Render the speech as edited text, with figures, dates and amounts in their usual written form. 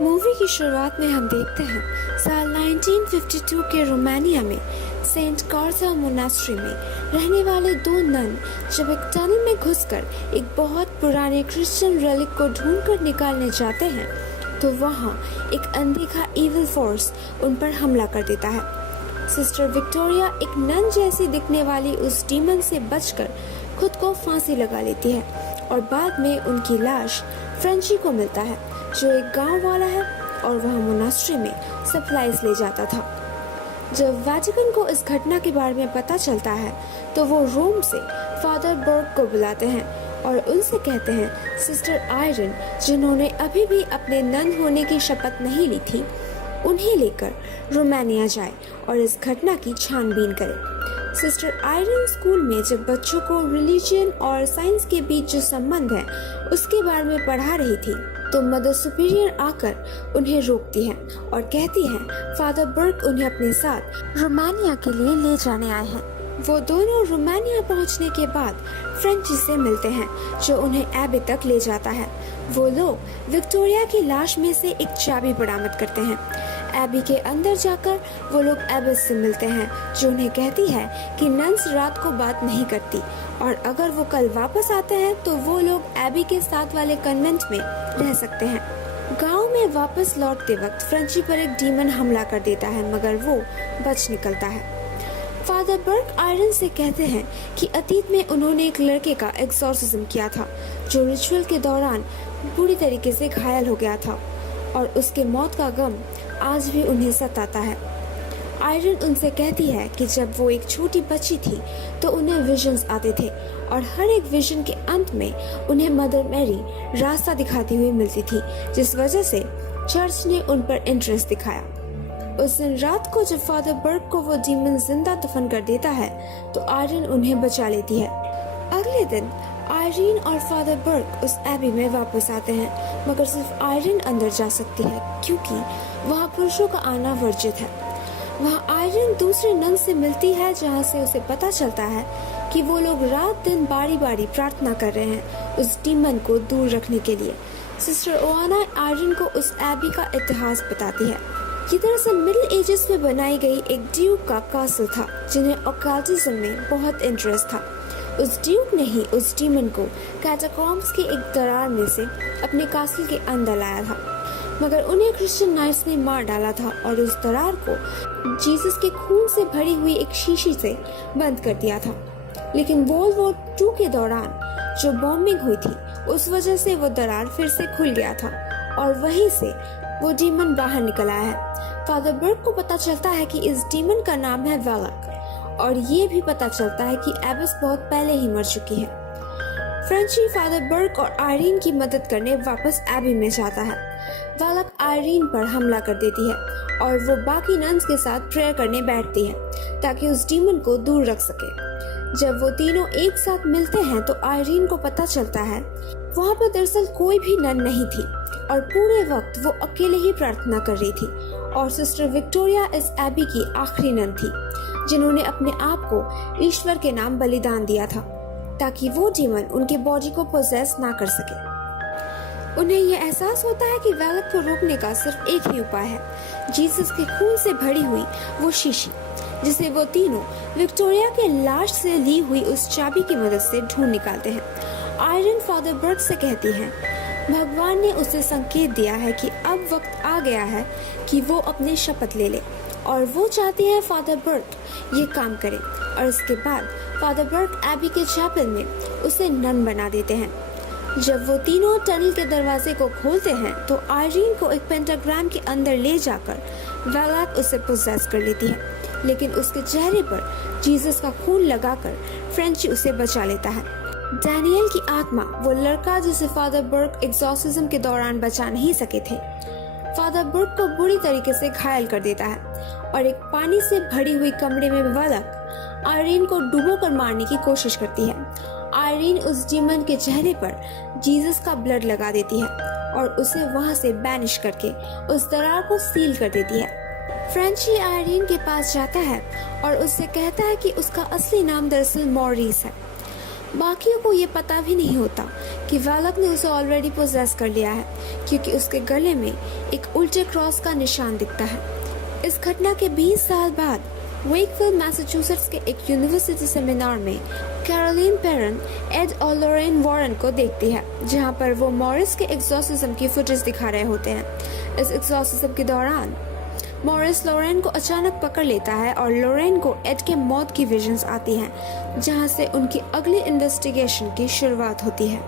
Movie की शुरुआत में हम देखते हैं साल 1952 के रोमानिया में सेंट कार्था मोनास्ट्री में रहने वाले दो नन जब एक टनल में घुसकर एक बहुत पुराने क्रिश्चियन रेलिक को ढूंढकर निकालने जाते हैं तो वहाँ एक अनदेखा इविल फोर्स उन पर हमला कर देता है। सिस्टर विक्टोरिया एक नन जैसी दिखने वाली उस डीमन से बचकर खुद को फांसी लगा लेती है और बाद में उनकी लाश फ्रेंची को मिलता है जो एक गांव वाला है और वह मोनास्ट्री में सप्लाईज ले जाता था। जब वेटिकन को इस घटना के बारे में पता चलता है तो वो रोम से फादर बर्ग को बुलाते हैं और उनसे कहते हैं सिस्टर आयरन जिन्होंने अभी भी अपने नन होने की शपथ नहीं ली थी उन्हें लेकर रोमानिया जाए और इस घटना की छानबीन करे। सिस्टर आयरन स्कूल में जब बच्चों को रिलीजन और साइंस के बीच जो संबंध है उसके बारे में पढ़ा रही थी तो मदर सुपीरियर आकर उन्हें रोकती है और कहती है फादर बर्ग उन्हें अपने साथ रोमानिया के लिए ले जाने आए हैं। वो दोनों रोमानिया पहुंचने के बाद फ्रेंची से मिलते हैं जो उन्हें एबे तक ले जाता है। वो लोग विक्टोरिया की लाश में से एक चाबी बरामद करते हैं। एबी के अंदर जाकर वो लोग एबिस से मिलते हैं जो उन्हें कहती है कि नन्स रात को बात नहीं करती और अगर वो कल वापस आते हैं तो वो लोग एबी के साथ वाले कन्वेंट में रह सकते हैं। गांव में वापस लौटते वक्त फ्रेंची पर एक डीमन हमला कर देता है मगर वो बच निकलता है। फादर बर्ग आयरन से कहते हैं कि अतीत में उन्होंने एक लड़के का एक्सॉर्सिज्म किया था जो रिचुअल के दौरान बुरी तरीके से घायल हो गया था और उसके मौत का गम आज भी उन्हें सताता है। आयरन उनसे कहती है कि जब वो एक छोटी बच्ची थी तो उन्हें विजन्स आते थे और हर एक विजन के अंत में उन्हें मदर मैरी रास्ता दिखाती हुई मिलती थी जिस वजह से चर्च ने उन पर इंटरेस्ट दिखाया। उस दिन रात को जब फादर बर्ग को वो डीमन जिंदा दफन कर देता है तो आयरन उन्हें बचा लेती है। अगले दिन आयरीन और फादर बर्ग उस एबी में वापस आते हैं मगर सिर्फ आयरन अंदर जा सकती है क्योंकि वहाँ पुरुषों का आना वर्जित है। वहाँ आयरन दूसरे नन से मिलती है जहाँ से उसे पता चलता है कि वो लोग रात दिन बारी बारी प्रार्थना कर रहे हैं उस डीमन को दूर रखने के लिए। सिस्टर ओआना आयरन को उस एबी का इतिहास बताती है। ये दरअसल मिडिल एजेस में बनाई गई एक ड्यूक का कासल था जिन्हें ऑकल्टिज्म में बहुत इंटरेस्ट था। उस ड्यूक ने ही उस डीमन को कैटाकॉम्ब्स की एक दरार में से अपने कासल के अंदर लाया था मगर उन्हें क्रिश्चियन नाइट्स ने मार डाला था और उस दरार को जीसस के खून से भरी हुई एक शीशी से बंद कर दिया था। लेकिन वर्ल्ड वॉर 2 के दौरान जो बॉम्बिंग हुई थी उस वजह से वो दरार फिर से खुल गया था और वहीं से वो डीमन बाहर निकल आया है। फादर बर्ग को पता चलता है कि इस डीमन का नाम है वालक और ये भी पता चलता है कि एबिस बहुत पहले ही मर चुकी है। फ्रेंची फादर बर्ग और आयरीन की मदद करने वापस एबी में जाता है। वालक आयरीन पर हमला कर देती है और वो बाकी नन्स के साथ प्रेयर करने बैठती है ताकि उस डीमन को दूर रख सके। जब वो तीनों एक साथ मिलते हैं तो आयरीन को पता चलता है वहाँ पर दरअसल कोई भी नन नहीं थी और पूरे वक्त वो अकेले ही प्रार्थना कर रही थी और सिस्टर विक्टोरिया इस एबी की आखिरी नन थी जिन्होंने अपने आप को ईश्वर के नाम बलिदान दिया था ताकि वो डीमन उनके बॉडी को पोजेस ना कर सके। उन्हें ये एहसास होता है कि वालक को रोकने का सिर्फ एक ही उपाय है, जीसस के खून से भरी हुई वो शीशी जिसे वो तीनों विक्टोरिया के लाश से ली हुई उस चाबी की मदद से ढूंढ निकालते हैं। आयरन फादर बर्ग से कहती है भगवान ने उसे संकेत दिया है कि अब वक्त आ गया है कि वो अपनी शपथ ले ले और वो चाहते हैं फादर बर्ग ये काम करे और इसके बाद फादर बर्ग एबी के चैपल में उसे नन बना देते हैं। जब वो तीनों टनल के दरवाजे को खोलते हैं तो आयरीन को एक पेंटाग्राम के अंदर ले जाकर वालक उसे पोजेस कर लेती है लेकिन उसके चेहरे पर जीसस का खून लगाकर फ्रेंची उसे बचा लेता है। डैनियल की आत्मा वो लड़का जिसे फादर बर्ग एक्सॉर्सिज्म के दौरान बचा नहीं सके थे फादर बर्ग को बुरी तरीके से घायल कर देता है और एक पानी से भरी हुई कमरे में वालक आयरीन को डुबो कर मारने की कोशिश करती है। आयरीन उस डीमन के चेहरे पर जीसस का ब्लड लगा देती है और उसे वहां से बैनिश करके उस दरार को सील कर देती है। फ्रेंची आयरीन के पास जाता है और उससे कहता है कि उसका असली नाम दरअसल मॉरिस है। बाकियों को ये पता भी नहीं होता कि वालक ने उसे ऑलरेडी पोजेस कर लिया है, क्योंकि उसके गले में एक उल्टे क्रॉस का निशान दिखता है। इस घटना के 20 साल बाद वेकफील्ड मैसाचुसेट्स के एक यूनिवर्सिटी सेमिनार में कैरोलिन पेरन एड और लॉरेन वॉरेन को देखती है, जहां पर वो मॉरिस के एक्सॉर्सिज्म की फुटेज दिखा रहे होते हैं। इस एक्सॉर्सिज्म के दौरान मॉरिस लॉरेन को अचानक पकड़ लेता है और लॉरेन को एड के मौत की विजन्स आती हैं, जहां से उनकी अगली इन्वेस्टिगेशन की शुरुआत होती है।